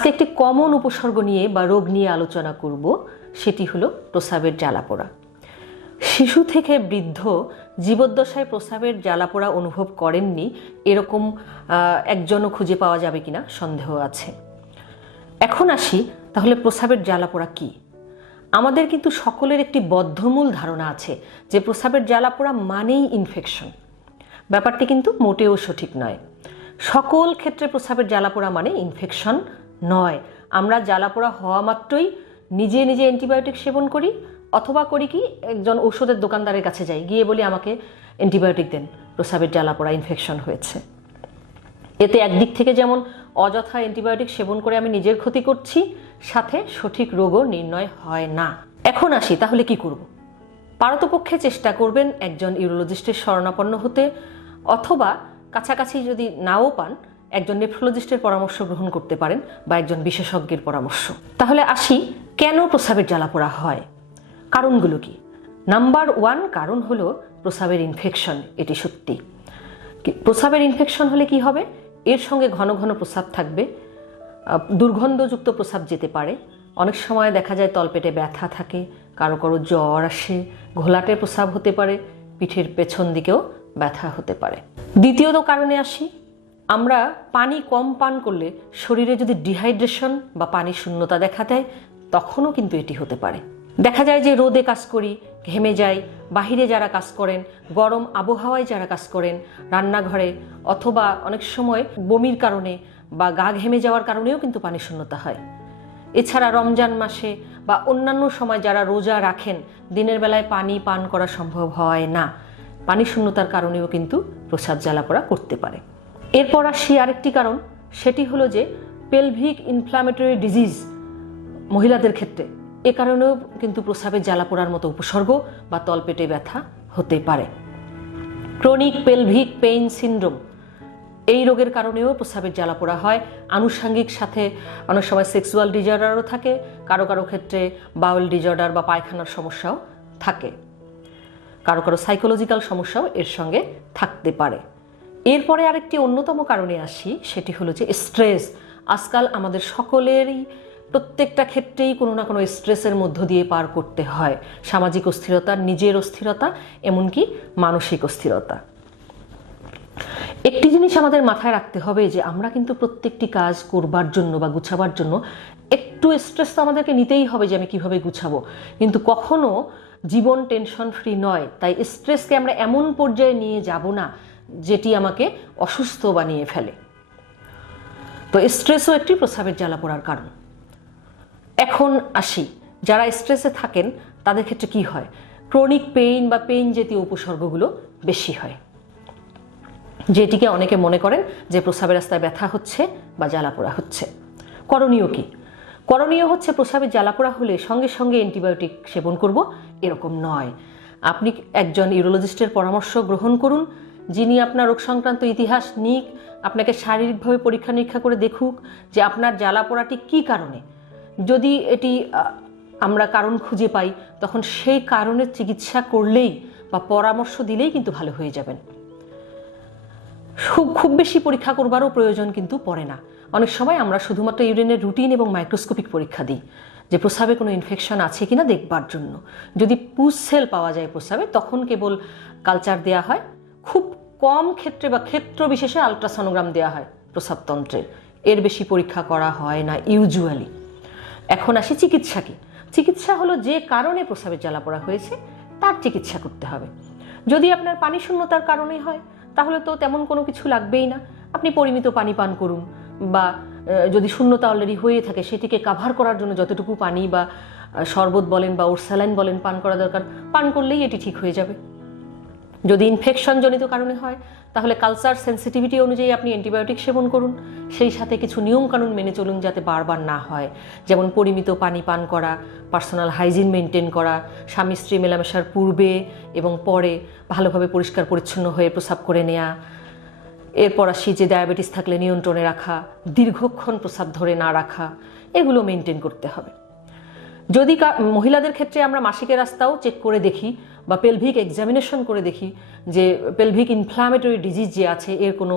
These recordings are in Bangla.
আজকে একটি কমন উপসর্গ নিয়ে বা রোগ নিয়ে আলোচনা করব, সেটি হলো প্রস্রাবের জ্বালাপোড়া। শিশু থেকে বৃদ্ধ জীবদ্দশায় প্রস্রাবের জ্বালাপোড়া অনুভব করেননি এরকম একজনও খুঁজে পাওয়া যাবে কিনা সন্দেহ আছে। এখন আসি তাহলে প্রস্রাবের জ্বালাপোড়া কি। আমাদের কিন্তু সকলের একটি বদ্ধমূল ধারণা আছে যে প্রস্রাবের জ্বালাপোড়া মানেই ইনফেকশন। ব্যাপারটি কিন্তু মোটেও সঠিক নয়। সকল ক্ষেত্রে প্রস্রাবের জ্বালাপোড়া মানে ইনফেকশন নয়। আমরা জ্বালাপোড়া হওয়া মাত্রই নিজে নিজে অ্যান্টিবায়োটিক সেবন করি, অথবা করি কি একজন ওষুধের দোকানদারের কাছে যাই, গিয়ে বলি আমাকে অ্যান্টিবায়োটিক দেন, প্রস্রাবের জ্বালাপোড়া ইনফেকশন হয়েছে। এতে একদিক থেকে যেমন অযথা অ্যান্টিবায়োটিক সেবন করে আমি নিজের ক্ষতি করছি, সাথে সঠিক রোগও নির্ণয় হয় না। এখন আসি তাহলে কি করব। পারতপক্ষে চেষ্টা করবেন একজন ইউরোলজিস্টের শরণাপন্ন হতে, অথবা কাছাকাছি যদি নাও পান একজন নেফ্রোলজিস্টের পরামর্শ গ্রহণ করতে পারেন বা একজন বিশেষজ্ঞের পরামর্শ। তাহলে আসি কেন প্রস্রাবের জ্বালাপোড়া হয়, কারণগুলো কি। নাম্বার 1 কারণ হলো প্রস্রাবের ইনফেকশন। এটি সত্যি। প্রস্রাবের ইনফেকশন হলে কি হবে, এর সঙ্গে ঘন ঘন প্রস্রাব থাকবে, দুর্গন্ধযুক্ত প্রস্রাব যেতে পারে। অনেক সময় দেখা যায় তলপেটে ব্যথা থাকে, কারো কারো জ্বর আসে, ঘোলাটে প্রস্রাব হতে পারে, পিঠের পেছন দিকেও ব্যথা হতে পারে। দ্বিতীয়ত কারণে আসি, আমরা পানি কম পান করলে শরীরে যদি ডিহাইড্রেশন বা পানি শূন্যতা দেখা দেয়, তখনও কিন্তু এটি হতে পারে। দেখা যায় যে রোদে কাজ করি, ঘেমে যাই, বাহিরে যারা কাজ করেন, গরম আবহাওয়ায় যারা কাজ করেন, রান্নাঘরে, অথবা অনেক সময় বমির কারণে বা গা ঘেমে যাওয়ার কারণেও কিন্তু পানি শূন্যতা হয়। এছাড়া রমজান মাসে বা অন্যান্য সময় যারা রোজা রাখেন, দিনের বেলায় পানি পান করা সম্ভব হয় না, পানি শূন্যতার কারণেও কিন্তু প্রস্রাব জ্বালাপোড়া করতে পারে। এরপর আসি আরেকটি কারণ, সেটি হলো যে পেলভিক ইনফ্ল্যামেটরি ডিজিজ মহিলাদের ক্ষেত্রে, এ কারণেও কিন্তু প্রস্রাবের জ্বালাপোড়ার মতো উপসর্গ বা তলপেটে ব্যথা হতে পারে। ক্রনিক পেলভিক পেইন সিনড্রোম, এই রোগের কারণেও প্রস্রাবের জ্বালাপোড়া হয়। আনুষঙ্গিক সাথে অনেক সময় সেক্সুয়াল ডিজঅর্ডারও থাকে, কারো কারো ক্ষেত্রে বাউল ডিজঅর্ডার বা পায়খানার সমস্যাও থাকে, কারো কারো সাইকোলজিক্যাল সমস্যাও এর সঙ্গে থাকতে পারে। এরপরে আরেকটি অন্যতম কারণে আসি, সেটি হলো যে স্ট্রেস। আজকাল আমাদের সকলেরই প্রত্যেকটা ক্ষেত্রেই কোনো না কোনো স্ট্রেসের মধ্য দিয়ে পার করতে হয়। সামাজিক অস্থিরতা, নিজের অস্থিরতা, এমনকি মানসিক অস্থিরতা। একটি জিনিস আমাদের মাথায় রাখতে হবে যে আমরা কিন্তু প্রত্যেকটি কাজ করবার জন্য বা গুছাবার জন্য একটু স্ট্রেস তো আমাদেরকে নিতেই হবে যে আমি কিভাবে গুছাবো, কিন্তু কখনো জীবন টেনশন ফ্রি নয়। তাই স্ট্রেসকে আমরা এমন পর্যায়ে নিয়ে যাব না যেটি আমাকে অসুস্থ বানিয়ে ফেলে। তো স্ট্রেসও একটি প্রস্রাবের জ্বালাপোড়ার কারণ। এখন আসি, যারা স্ট্রেসে থাকেন তাদের ক্ষেত্রে কি হয়, ক্রনিক পেইন বা পেইন জাতীয় উপসর্গগুলো বেশি হয়, যেটিকে অনেকে মনে করেন যে প্রস্রাবের রাস্তায় ব্যথা হচ্ছে বা জ্বালাপোড়া হচ্ছে। করণীয় কি? করণীয় হচ্ছে প্রস্রাবের জ্বালাপোড়া হলে সঙ্গে সঙ্গে অ্যান্টিবায়োটিক সেবন করব এরকম নয়। আপনি একজন ইউরোলজিস্টের পরামর্শ গ্রহণ করুন, যিনি আপনার রোগ সংক্রান্ত ইতিহাস নিক, আপনাকে শারীরিকভাবে পরীক্ষা নিরীক্ষা করে দেখুক যে আপনার জ্বালাপোড়াটি কী কারণে। যদি এটি আমরা কারণ খুঁজে পাই, তখন সেই কারণের চিকিৎসা করলেই বা পরামর্শ দিলেই কিন্তু ভালো হয়ে যাবেন। খুব বেশি পরীক্ষা করবারও প্রয়োজন কিন্তু পড়ে না। অনেক সময় আমরা শুধুমাত্র ইউরিনের রুটিন এবং মাইক্রোস্কোপিক পরীক্ষা দিই যে প্রস্রাবে কোনো ইনফেকশন আছে কিনা দেখবার জন্য। যদি পুষ সেল পাওয়া যায় প্রস্রাবে, তখন কেবল কালচার দেওয়া হয়। খুব কম ক্ষেত্রে বা ক্ষেত্র বিশেষে আলট্রাসনোগ্রাম দেওয়া হয় প্রস্রাবতন্ত্রের, এর বেশি পরীক্ষা করা হয় না ইউজুয়ালি। এখন আসি চিকিৎসা কি। চিকিৎসা হলো যে কারণে প্রস্রাবের জ্বালাপোড়া হয়েছে তার চিকিৎসা করতে হবে। যদি আপনার পানি শূন্যতার কারণে হয়, তাহলে তো তেমন কোনো কিছু লাগবেই না, আপনি পরিমিত পানি পান করুন, বা যদি শূন্যতা অলরেডি হয়ে থাকে সেটিকে কাভার করার জন্য যতটুকু পানি বা শরবত বলেন বা ওর স্যালাইন বলেন পান করা দরকার, পান করলেই এটি ঠিক হয়ে যাবে। যদি ইনফেকশন জনিত কারণে হয়, তাহলে কালচার সেন্সিটিভিটি অনুযায়ী আপনি অ্যান্টিবায়োটিক সেবন করুন, সেই সাথে কিছু নিয়মকানুন মেনে চলুন যাতে বারবার না হয়। যেমন পরিমিত পানি পান করা, পার্সোনাল হাইজিন মেনটেন করা, স্বামী স্ত্রী মেলামেশার পূর্বে এবং পরে ভালোভাবে পরিষ্কার পরিচ্ছন্ন হয়ে প্রস্রাব করে নেওয়া। এরপর আসি যে ডায়াবেটিস থাকলে নিয়ন্ত্রণে রাখা, দীর্ঘক্ষণ প্রস্রাব ধরে না রাখা, এগুলো মেনটেন করতে হবে। যদি মহিলাদের ক্ষেত্রে আমরা মাসিকের রাস্তাও চেক করে দেখি বা পেলভিক এক্সামিনেশন করে দেখি যে পেলভিক ইনফ্ল্যামেটরি ডিজিজ যে আছে এর কোনো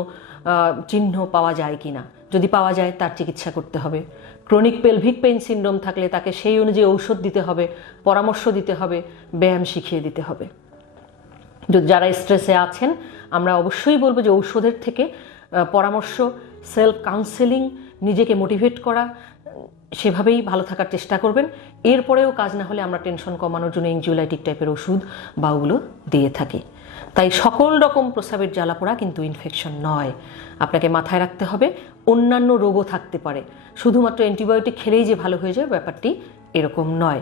চিহ্ন পাওয়া যায় কি না। যদি পাওয়া যায় তার চিকিৎসা করতে হবে। ক্রনিক পেলভিক পেইন সিনড্রোম থাকলে তাকে সেই অনুযায়ী ঔষধ দিতে হবে, পরামর্শ দিতে হবে, ব্যায়াম শিখিয়ে দিতে হবে। যারা স্ট্রেসে আছেন আমরা অবশ্যই বলবো যে ঔষধের থেকে পরামর্শ, সেলফ কাউন্সেলিং, নিজেকে মোটিভেট করা, সেভাবেই ভালো থাকার চেষ্টা করবেন। এরপরেও কাজ না হলে আমরা টেনশন কমানোর জন্য এনজিওলাইটিক টাইপের ওষুধ বা ওগুলো দিয়ে থাকি। তাই সকল রকম প্রস্রাবের জ্বালাপোড়া কিন্তু ইনফেকশন নয়। আপনাকে মাথায় রাখতে হবে অন্যান্য রোগও থাকতে পারে, শুধুমাত্র অ্যান্টিবায়োটিক খেলেই যে ভালো হয়ে যায় ব্যাপারটি এরকম নয়।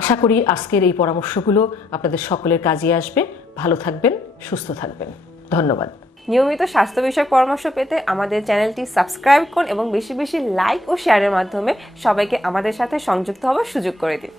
আশা করি আজকের এই পরামর্শগুলো আপনাদের সকলের কাজে আসবে। ভালো থাকবেন, সুস্থ থাকবেন। ধন্যবাদ। নিয়মিত স্বাস্থ্য বিষয়ক পরামর্শ পেতে আমাদের চ্যানেলটি সাবস্ক্রাইব করুন এবং বেশি বেশি লাইক ও শেয়ারের মাধ্যমে সবাইকে আমাদের সাথে সংযুক্ত হওয়ার সুযোগ করে দিন।